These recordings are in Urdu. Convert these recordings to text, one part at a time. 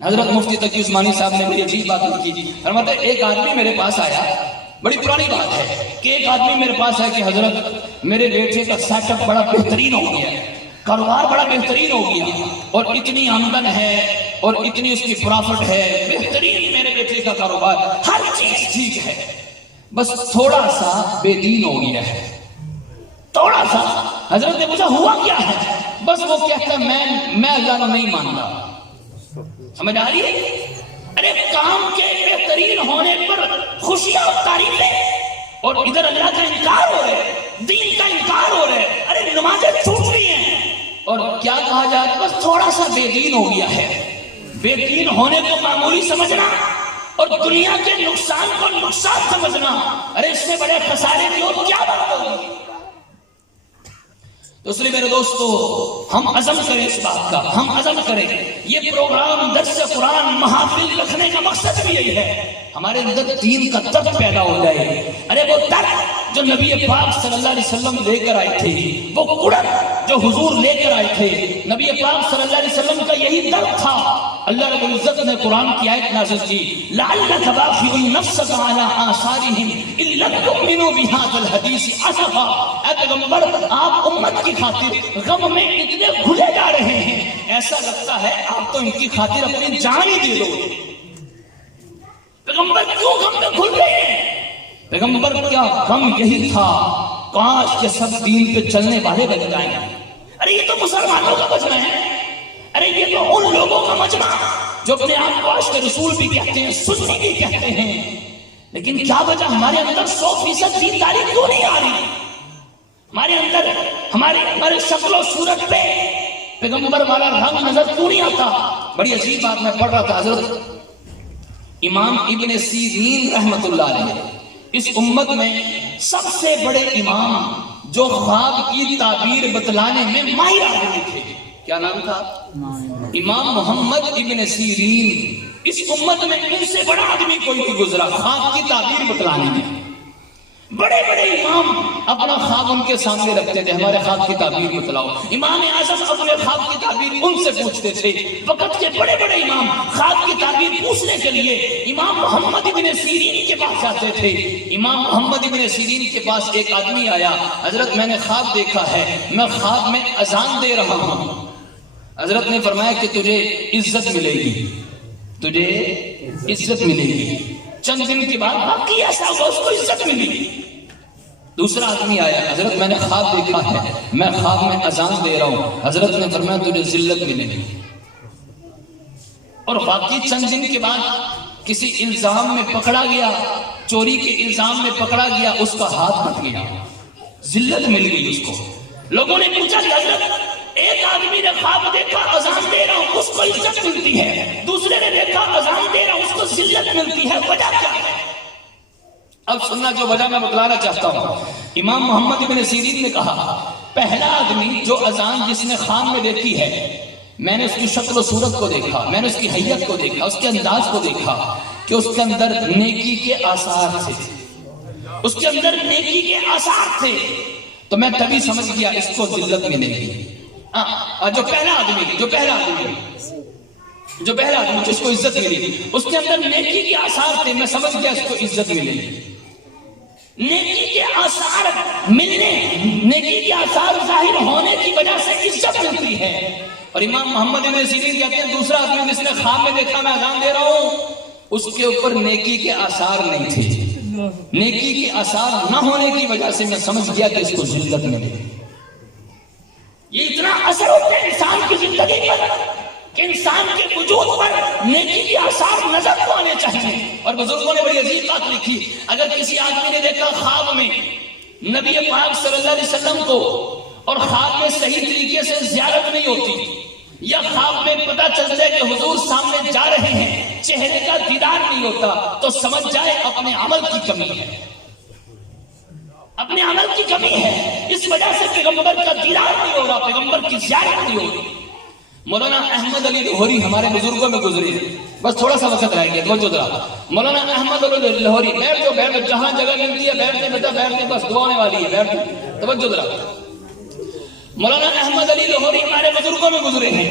حضرت مفتی تقی عثمانی صاحب نے بڑی عجیب بات کی، فرماتے ہیں ایک آدمی میرے پاس آیا، بڑی پرانی بات ہے کہ ایک آدمی میرے پاس ہے کہ حضرت میرے بیٹے کا سیٹ اپ بڑا بہترین ہو گیا ہے، کاروبار بڑا بہترین ہو گیا اور اتنی آمدن ہے اور اتنی اس کی پرافٹ ہے، بہترین میرے بیٹے کا کاروبار، ہر چیز ٹھیک ہے، بس تھوڑا سا بے دین ہو گیا ہے، تھوڑا سا۔ حضرت نے پوچھا ہوا کیا ہے؟ بس وہ کہتا ہے میں اللہ کو نہیں مانتا۔ سمجھ آ رہی ہے؟ ارے کام کے بہترین ہونے پر خوشیاں اور تعریفیں اور ادھر اللہ کا انکار ہو رہا ہے، دین کا انکار ہو رہا ہے، ارے نمازیں چھوٹ رہی ہیں اور کیا کہا جائے بس تھوڑا سا بے دین ہو گیا ہے۔ بے دین ہونے کو معمولی سمجھنا اور دنیا کے نقصان کو نقصان سمجھنا، ارے اس سے بڑے خسارے کی اور کیا بات ہوگی؟ تو اس لیے میرے دوستو ہم عزم کریں اس بات کا، ہم عزم کریں۔ یہ پروگرام درس قرآن محافل رکھنے کا مقصد بھی یہی ہے، ہمارے اندر دین کا درد پیدا ہو جائے۔ ارے وہ درد جو نبی پاک صلی اللہ علیہ وسلم لے کر آئے تھے، وہ کڑک جو حضور لے کر آئے تھے، نبی پاک صلی اللہ علیہ وسلم کا یہی درد تھا۔ اللہ رب العزت نے قرآن کی آیت نازل کی، لعلک باخع نفسک علی آثارہم ان لم یؤمنوا بہذا الحدیث اسفا۔ اے پیغمبر آپ امت کی خاطر غم میں اتنے گھلے جا رہے ہیں، ایسا لگتا ہے آپ تو ان کی خاطر اپنی جان ہی دے دو۔ پیغمبر کیوں غم میں گھل رہے ہیں؟ پیغمبر کیا غم یہی تھا، کاش کہ سب دین پہ چلنے والے بن جائیں۔ ارے یہ تو مسلمانوں کا مجمع ہے، ارے یہ تو ان لوگوں کا مجمع جو اپنے آپ کو عاشق رسول بھی کہتے ہیں، سنی بھی کہتے ہیں، لیکن کیا وجہ ہمارے اندر 100% دینداری کیوں نہیں آ رہی؟ ہمارے اندر ہمارے شکل و صورت پہ پیغمبر والا رنگ نظر کیوں نہیں آتا؟ بڑی عجیب بات میں پڑھ رہا تھا، حضرت امام ابن سیرین رحمت اللہ علیہ اس امت میں سب سے بڑے امام جو خواب کی تعبیر بتلانے میں ماہر آدمی تھے۔ کیا نام تھا؟ امام محمد ابن سیرین۔ اس امت میں ان سے بڑا آدمی کوئی نہیں گزرا خواب کی تعبیر بتلانے میں۔ بڑے بڑے امام اپنا خواب ان کے سامنے رکھتے تھے، ہمارے خواب کی تعبیر بتلاؤ۔ امام اعظم اپنے خواب کی تعبیر ان سے پوچھتے تھے۔ وقت کے بڑے بڑے امام خواب کی تعبیر پوچھنے کے لیے امام محمد ابن سیرین کے پاس جاتے تھے۔ امام محمد ابن سیرین کے پاس ایک آدمی آیا، حضرت میں نے خواب دیکھا ہے، میں خواب میں اذان دے رہا ہوں۔ حضرت نے فرمایا کہ تجھے عزت ملے گی، تجھے عزت ملے گی۔ چند دن کے بعد باقی ایسا ہوگا اس کو عزت ملی۔ دوسرا آدمی آیا، حضرت میں نے خواب دیکھا ہے، میں خواب میں اذان دے رہا ہوں۔ حضرت نے فرمایا تجھے ذلت ملے گی۔ اور باقی چند دن کے بعد کسی الزام میں پکڑا گیا، چوری کے الزام میں پکڑا گیا، اس کا ہاتھ کٹ گیا، ذلت مل گئی اس کو۔ لوگوں نے پوچھا کہ حضرت ایک آدمی نے خواب دیکھا اذان دے رہا ہوں اس کو عزت ملتی ہے، دوسرے نے دیکھا اذان دے رہا ہوں اس کو ذلت ملتی ہے، وجہ کیا ہے؟ اب سننا جو وجہ میں بتلانا چاہتا ہوں۔ امام محمد ابن سیرین نے کہا پہلا آدمی جو اذان جس نے خواب میں دیکھی ہے، میں نے اس کی شکل و صورت کو دیکھا، میں نے اس کی حیت کو دیکھا، اس کے انداز کو دیکھا کہ اس کے اندر نیکی کے آثار تھے، اس کے اندر نیکی کے آثار تھے، تو میں تبھی سمجھ گیا اس کو ذلت ملے گی۔ جو پہلا آدمی جس کو عزت ملی، اس کے اندر نیکی کے آثار تھے، میں سمجھ گیا اس کو عزت ملے گی۔ نیکی کے آثار ملنے، نیکی کے آثار ظاہر ہونے کی وجہ سے عزت ملتی ہے۔ اور امام محمد ابن سیرین کہتے ہیں دوسرا آدمی جس نے خواب میں دیکھا میں اذان دے رہا ہوں، اس کے اوپر نیکی کے آثار نہیں تھے، نیکی کے آثار نہ ہونے کی وجہ سے میں سمجھ گیا کہ اس کو ذلت ملے گی۔ یہ اتنا اثر ہوتا ہے انسان کی زندگی پر کہ انسان کے وجود پر نیکی کے آثار نظر کو آنے چاہیے۔ اور بزرگوں نے بڑی عجیب بات لکھی، اگر کسی آدمی نے دیکھا خواب میں نبی پاک صلی اللہ علیہ وسلم کو اور خواب میں صحیح طریقے سے زیارت نہیں ہوتی، یا خواب میں پتہ چلتا ہے کہ حضور سامنے جا رہے ہیں، چہرے کا دیدار نہیں ہوتا، تو سمجھ جائے اپنے عمل کی کمی ہے، اپنے عمل کی کمی ہے۔ اس وجہ سے پیغمبر کا دیدار نہیں ہو رہا، پیغمبر کی زیارت نہیں ہو رہی۔ مولانا احمد علی لاہوری ہمارے بزرگوں میں گزرے، بس تھوڑا سا وقت رہ گیا، توجہ ذرا۔ مولانا احمد علی لاہوری، بیٹھ جاؤ، جہاں جگہ ملتی ہے بیٹھنے، بیٹا بیٹھنے، بس دعا ہونے والی ہے، بیٹھ جاؤ، توجہ ذرا۔ مولانا احمد علی لاہوری ہمارے بزرگوں میں گزرے ہیں،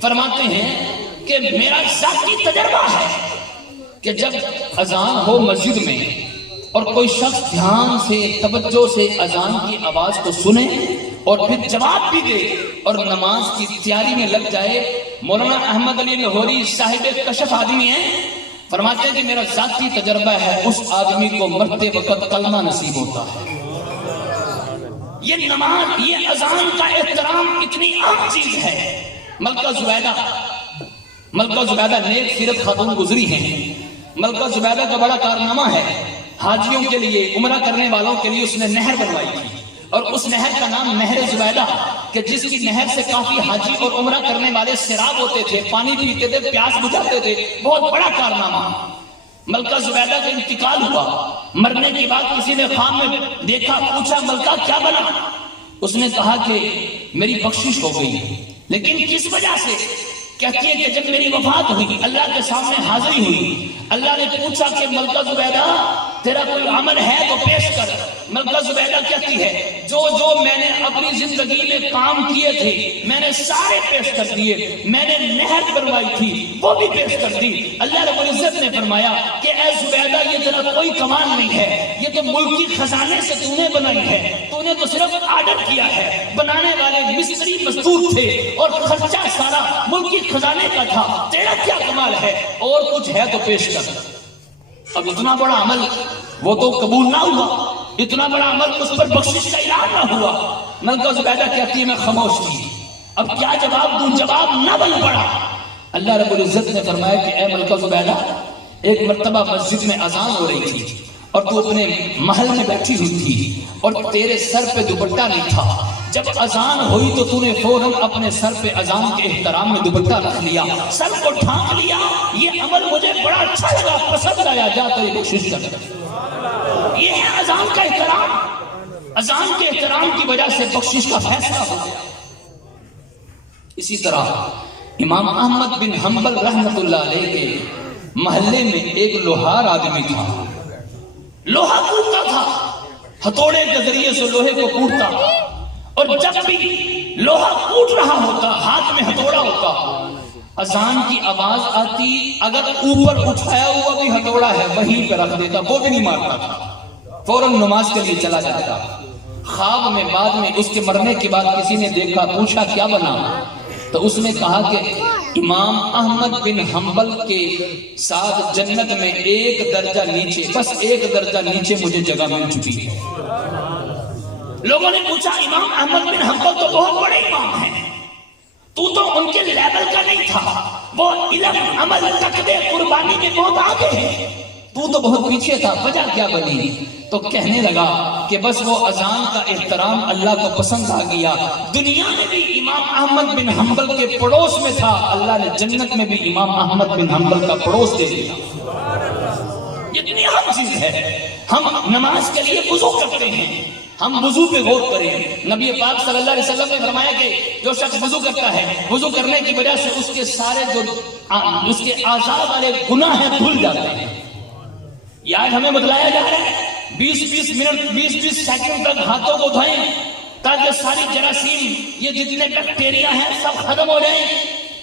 فرماتے ہیں کہ میرا ذاتی تجربہ ہے کہ جب اذان ہو مسجد میں اور کوئی شخص دھیان سے توجہ سے اذان کی آواز کو سنے اور پھر جواب بھی دے اور نماز کی تیاری میں لگ جائے. مولانا احمد علی لاہوری صاحب کشف آدمی ہیں، فرماتے ہیں کہ میرا ذاتی تجربہ ہے اس آدمی کو مرتے وقت کلمہ نصیب ہوتا ہے. یہ نماز، یہ اذان کا احترام اتنی عام چیز ہے. ملکہ زبیدہ نیک سیرت خاتون گزری ہیں. ملکہ زبیدہ کا بڑا کارنامہ ہے. حاجیوں کے لیے، عمرہ کرنے والوں کے لیے اس نے نہر بنوائی تھی اور اس نہر کا نام نہر زبیدہ، کہ جس کی نہر سے کافی حاجی اور عمرہ کرنے والے سیراب ہوتے تھے، پانی پیتے تھے، پیاس بجھاتے تھے. بہت بڑا کارنامہ. ملکہ زبیدہ کا انتقال ہوا. مرنے کے بعد کسی نے خواب میں دیکھا، پوچھا ملکہ کیا بنا؟ اس نے کہا کہ میری بخشش ہو گئی. لیکن کس وجہ سے؟ کہتی ہے کہ جب میری وفات ہوئی، اللہ کے سامنے حاضری ہوئی، اللہ نے پوچھا کہ ملکہ زبیدہ تیرا کوئی عمل ہے تو پیش کر. ملکہ زبیدہ کہتی ہے جو میں نے اپنی زندگی میں کام کیے تھے میں نے سارے پیش کر دیے. میں نے نہر بنوائی تھی وہ بھی پیش کر دی. اللہ رب العزت نے فرمایا کہ اے زبیدہ یہ تیرا کوئی کمال نہیں ہے، یہ تو ملکی خزانے سے تو نے بنائی ہے، تو نے تو صرف آرڈر کیا ہے. بنانے والے مستری مزدور تھے اور خرچہ سارا ملکی خزانے کا تھا. تیرا کیا کمال ہے؟ اور کچھ ہے تو پیش کر. اب اتنا بڑا عمل وہ تو قبول نہ ہوا، اتنا بڑا عمل اس پر بخشش کا اعلان نہ ہوا. ملکہ زبیدہ کہتی ہے میں خاموش تھی، اب کیا جواب دوں؟ جواب نہ بن پڑا. اللہ رب العزت نے فرمایا کہ اے ملکہ زبیدہ ایک مرتبہ مسجد میں اذان ہو رہی تھی اور تو اپنے محل میں بیٹھی ہوئی تھی اور تیرے سر پہ دوپٹہ نہیں تھا. جب اذان ہوئی تو نے فوراً اپنے سر پہ اذان کے احترام میں دوپٹہ رکھ لیا، سر کو ڈھانک لیا. یہ عمل مجھے بڑا اچھا لگا، پسند آیا، جا تیری بخشش کر. یہ ہے اذان کا احترام. اذان کے احترام کی وجہ سے بخشش کا فیصلہ ہو گیا. اسی طرح امام احمد بن حنبل رحمت اللہ علیہ کے محلے میں ایک لوہار آدمی تھا. لوہا کوٹتا تھا، ہتھوڑے کے ذریعے سے لوہے کو کوٹتا، اور جب بھی لوہا کوٹ رہا ہوتا ہاتھ میں ہتھوڑا ہوتا، اذان کی آواز آتی، اگر اوپر اٹھایا ہوا بھی ہتھوڑا ہے وہیں پہ رکھ دیتا، وہ بھی نہیں مارتا تھا، فوراً نماز کے لیے چلا جاتا. خواب میں بعد میں اس کے مرنے کے بعد کسی نے دیکھا، پوچھا کیا بنا؟ تو اس نے کہا کہ امام احمد بن حنبل کے ساتھ جنت میں ایک درجہ نیچے، بس ایک درجہ نیچے مجھے جگہ مل چکی ہے. لوگوں نے پوچھا امام احمد بن حنبل تو بہت بڑے امام ہیں، تو ان کے لیول کا نہیں تھا، وہ علم عمل تقوی قربانی میں بہت آگے ہیں، تو بہت پیچھے تھا، وجہ کیا بنی؟ تو کہنے لگا کہ بس وہ اذان کا احترام اللہ کو پسند آ گیا. دنیا میں بھی امام احمد بن حنبل کے پڑوس میں تھا، اللہ نے جنت میں بھی امام احمد بن حنبل کا پڑوس دے دیا. یہ اتنی اہم چیز ہے. ہم نماز کے لیے وضو کرتے ہیں، ہم وضو پہ غور کریں. نبی پاک صلی اللہ علیہ وسلم نے فرمایا کہ جو شخص وضو کرتا ہے، وضو کرنے کی وجہ سے اس کے سارے جو اس کے اعضاء والے گناہ ہیں دھل جاتے ہیں. یہ آج ہمیں بتلایا جا رہا ہے 20-20 منٹ 20-20 سیکنڈ تک ہاتھوں کو دھوئیں تاکہ ساری جراثیم، یہ جتنے بیکٹیریا ہیں سب ختم ہو جائیں.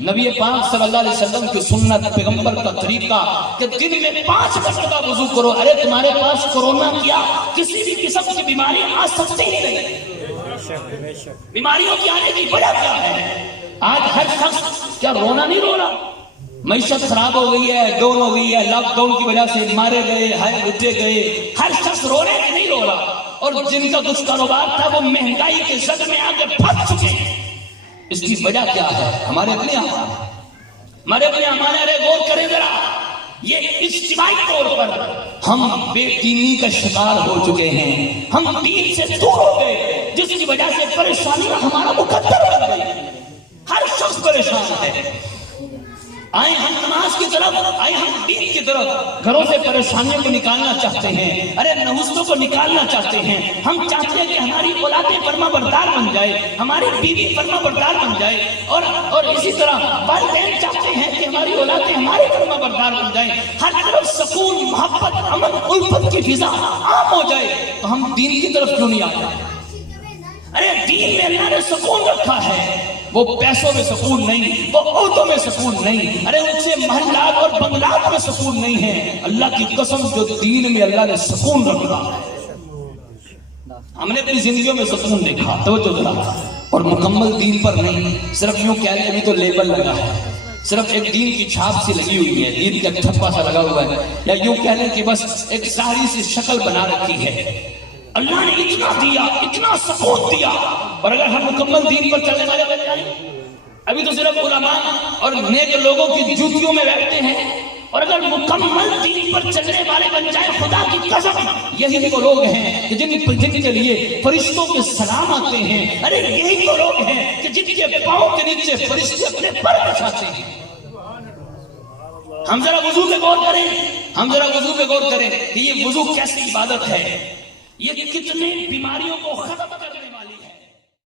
نبی پاک صلی اللہ علیہ وسلم کی سنت، پیغمبر کا طریقہ کہ دن میں 5 مرتبہ وضو کرو. ارے تمہارے پاس کورونا کیا کسی بھی قسم کی بیماری آ سکتی ہی نہیں. بیماریوں کی آنے کی وجہ کیا ہے؟ آج ہر شخص کیا رونا نہیں رو رہا؟ معیشت خراب ہو گئی ہے، ڈاؤن ہو گئی ہے، لاک ڈاؤن کی وجہ سے مارے گئے، ہائے لٹے گئے، ہر شخص رو رہے ہیں، نہیں رو رہا. اور جن کا کچھ کاروبار تھا وہ مہنگائی کے زد میں آ کے پھنس چکے ہیں. اس کی وجہ کیا ہے؟ ہمارے اپنے اعمال، ہمارے اپنے اعمال. ارے غور کریں ذرا، یہ اجتماعی طور پر ہم بے دینی کا شکار ہو چکے ہیں، ہم دین سے دور ہو گئے، جس کی وجہ سے پریشانی ہمارا مقدر بن گئی. ہر شخص پریشان ہے. آئے ہم نماز کی طرف، آئے ہم دین کی طرف. گھروں سے پریشانیوں کو نکالنا چاہتے ہیں، ارے نحوستوں کو نکالنا چاہتے ہیں. ہم چاہتے ہیں کہ ہماری اولادیں فرما بردار بن جائے، ہماری بیوی فرما بردار بن جائے، اور اسی طرح والدین چاہتے ہیں کہ ہماری اولادیں ہماری فرما بردار بن جائیں. ہر طرف سکون، محبت، امن، الفت کی فضا عام ہو جائے. تو ہم دین کی طرف کیوں نہیں آتے؟ ارے دین میں اللہ نے سکون رکھا ہے. وہ پیسوں میں سکون نہیں، وہ عہدوں میں سکون نہیں، ارے ان سے محلات اور بنگلات میں سکون نہیں ہے۔ اللہ کی قسم جو دین میں اللہ نے سکون رکھا ہے، ہم نے اپنی زندگیوں میں سکون دیکھا، توجہ ذرا، اور مکمل دین پر نہیں، صرف یوں کہہ لیں ابھی تو لیبل لگا ہے، صرف ایک دین کی چھاپ سی لگی ہوئی ہے، دین کا ٹھپا سا لگا ہوا ہے، یا یوں کہہ لیں کہ بس ایک ظاہری سی شکل بنا رکھی ہے۔ اللہ نے اتنا دیا، اتنا سکون دیا، اور اگر ہم مکمل دین پر چلنے والے بن جائیں، ابھی تو صرف علماء اور نیک لوگوں کی جوتیوں میں بیٹھتے ہیں، اور اگر مکمل دین پر چلنے والے بن جائیں، خدا کی قسم یہی وہ لوگ ہیں کہ جن کے لیے فرشتوں کے سلام آتے ہیں، ارے یہی وہ لوگ ہیں کہ جن کے پاؤں کے نیچے فرشتے اپنے پر بچھاتے ہیں۔ ہم ذرا وضو پہ غور کریں، ہم ذرا وضو پہ غور کریں کہ یہ وضو کیسی عبادت ہے، یہ کتنے بیماریوں کو ختم کر